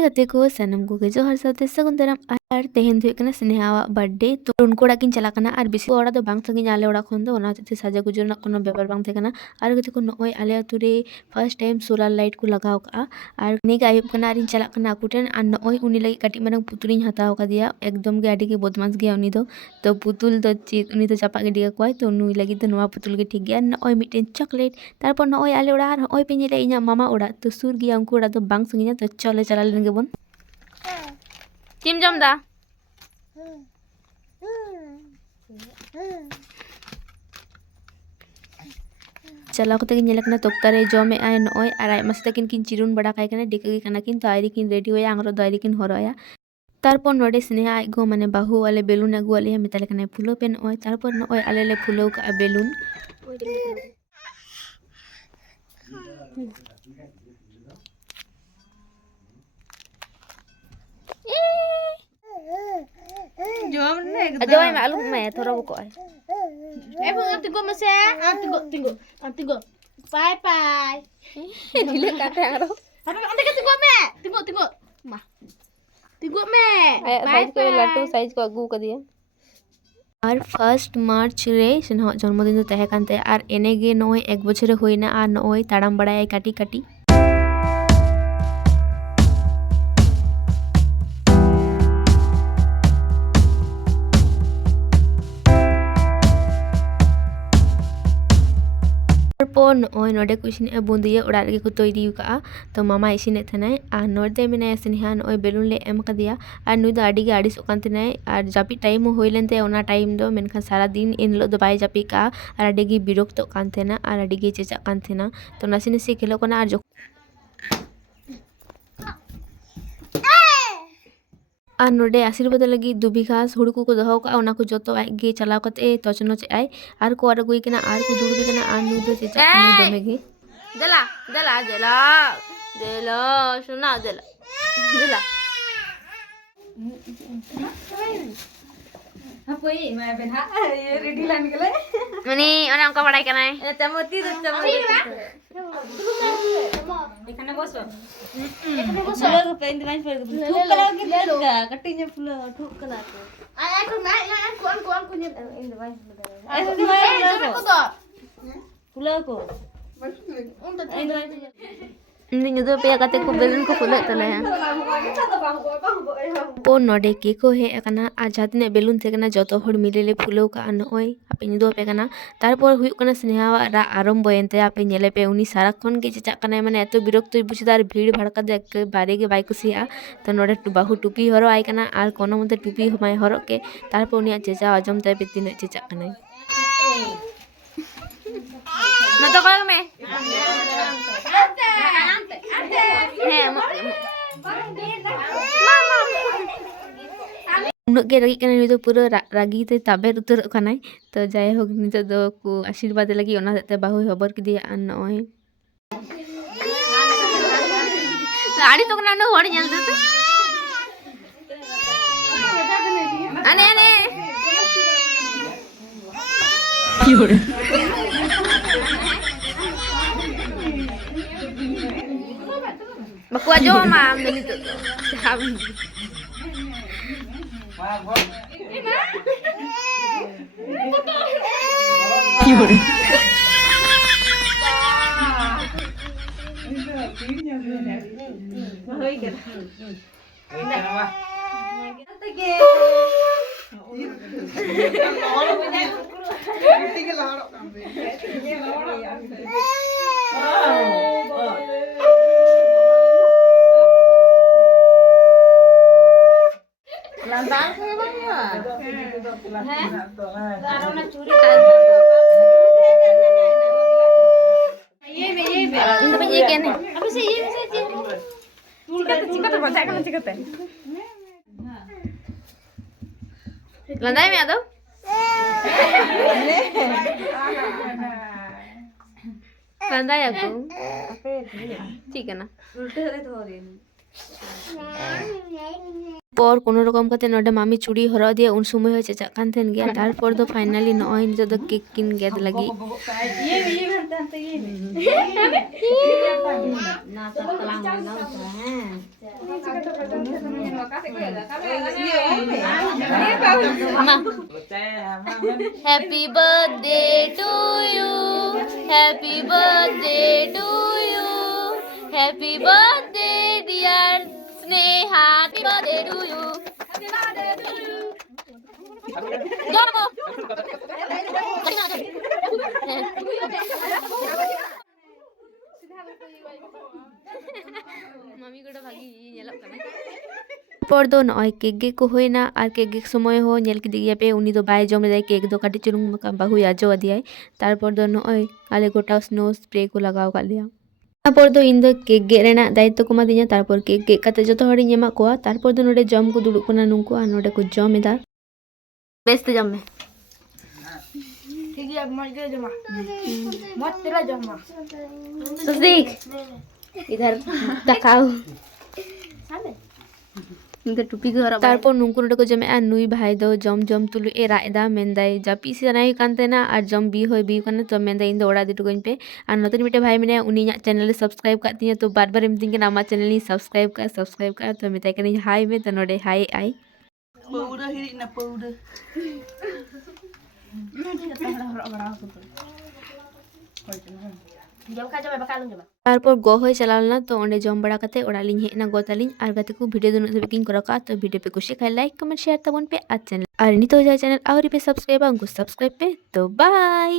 गाते को सनम को जोहार साथे सगुन दाराम और तेहेन दो हुयुग स्नेहा बर्थडे तो उनको ओड़ा किन चला कना और बेसी ओड़ा दो बांग संगी आले ओड़ा खन दो ओना होते साजा गुजर ना कोनो बेपार बांग थे कना और गते को नय आले आतु रे फर्स्ट टाइम सोलार लाइट को लगाव का और ने गा हुयुग कना और चला कना आकुटेन और नय उनी लगी काटी मारंग पुतुलिन हताव कदिया एकदम गे आडी गे बदमाश गया उनी तो पुतुल दो चीज उनी तो चापा गिडी कोय तो नुई लगी तो नवा पुतुल गे ठीक गया नय मिटेन चॉकलेट तारपर नय आले ओड़ा और नय पे नेले इना मामा ओड़ा तो सुर गया उनको ओड़ा तो बांग संगिया तो चले चला लेन गे बन चिम जम दा चला कते नेल कना तोक्तारे जमे आय नय और आय मस्त किन चिरुन बड़ा खाय कना डेके कना किन तो आयरी किन रेडी होया आंगरो दायरी किन हरोया तारपर नोडे स्नेहा आय गो माने बाहु वाले बेलून अगु वाले मेताले कना फुलो पे नय तारपर नय आले ले फुलो का balloon Aja malu me thoro buko ay. Tunggu mese, tunggu. Bye bye. Dile kate aro. Tunggu. Ma. Tunggu me. Size ko latu size ko agu ka diya. और फर्स्ट मार्च रे स्नेहा जन्मदिन तो तहे कानते और एने गे नय एक बछरे होइना और नय ताड़ाम बड़ाय काटी काटी तारपर नय नोडे को इसिने बुंदिया ओड़ा रे को तैरी का तो मामा इसिने थनाय और नोडे मेनाय स्नेहा नय बेलून ले एम कदिया और नुई दो आडी गे आड़िसोग कान थनाय और जापी टाइम होई लेनते ओना टाइम दो मेनखान सारा दिन इन लो दो बाय जापी का और आडी गे बिरक्तो कान थेना और आडी गे चेचा कान थेना तो नासी नासी खेलो कना और नोडे आशीर्वाद लगी दुबी घास हुड़ू को दोहो का ओना को जतो आगे चलाव कते तचनो चे आय और को और गुई कना और को दुड़बी कना और नु दो चेचा नु दमे गे देला सुना देला Hapoi, मैं बेना ये रेडी लान गेले मनी ओना हमका बड़ाई कना है चमोती एखाने बसो फुलो को पेंट माइन पर ठुक कला के देगा कटिंग फुलो ठुक कला को आय को ना या कोन इन माइन ऐसे फुलो को इन दो पे कते को बेलून को फुले तले पो नोडे के को हे कना आ जातने बेलून थे कना जतो हड़ मिलेले फुलो का नय आपे दो पे कना तारपर हुयु कना स्नेहा रा आरम बयनते आपे नेले पे उनी सारा खन के चेचा कना माने एतो बिरक्तो बुझदार भीड़ भड़का दे के बारे गे बाई कुसिया तो नोडे बाहु टुपी हरो आय कना आर कोनो मते टुपी हमाय हरो के तारपर उनी चेचा अजम ते पे तीन चेचा कना न तो कल में उन्नगे रगी कना नि तो पूरा रागी ते ताबेर उतर कनाय तो जाय होग नि तो को आशीर्वाद लगी ओना ते बाहु हबर की दिया अन नय आड़ी तो कना न होड़ जल दे अने योर बकुआ जो माम नहीं तो your Lantar ke bang ya? Taruh na curi. Ini apa je kene? Apa sih ini sih? Cikat baca kan cikat. Landai में आ दो landai aku ठीक है ना पर कोनो रकम कते नोडे मामी चूड़ी हरा दिया उन समय हो चेचा कान थेन गया तारपर दो फाइनली नय नितो दो केक किन गेद लगी Nah, telang Happy birthday to you. Happy birthday to you. Happy birthday dear Sneha. Happy birthday to you. Go. Mami ko bhagi nyelok kana. পর দো নয় কেক গে কো হইনা আর কেক গে সময় হো ñel ki diya pe uni do bai jom dai cake do kati churung bahu ya jo diai তারপর দো নয় আলে গোটা snow spray ko lagaw ka liya তারপর দো ইন দো কেক গে রেনা দায়িত্ব ko madinya তারপর কেক গে কাতে যত হড়ি এমা কোয়া তারপর দো নডে জম ko duduk kana nungku আর নডে ko jom eda বেস্তে জম মে ঠিক আছে মজ করে জমা মত তেরা জমা सुदीक इधर तकाओ इनका टुपी को हरा तारपर नुंकु नडे को जमे आ नुई भाई दो जम जम तुलु ए रायदा मेंदाई जा पीसी नाई कानते ना और जम बी होय बी काने तो मेंदाई इन दो ओड़ा दिटु गइन पे और नतन मिटे भाई मेने उनी चैनल सब्सक्राइब कर दिया तो बार बार एमतिंग के नामा चैनल नि सब्सक्राइब कर तो मिताई कनी हाय में तो नडे हाय आई Powder hirik na powder. তারপর গ হয়ে চালাল না তো অন্ডে জম বাড়া কাতে ওড়া লিং হেনা গতালিং আর গাতে কো ভিডিও দুনো ধবে কিং করা কা তো ভিডিও पे कुछ खाए लाइक कमेंट शेयर तबन पे आज चैनल और नहीं तो जाए चैनल और पे सब्सक्राइब पे तो बाय।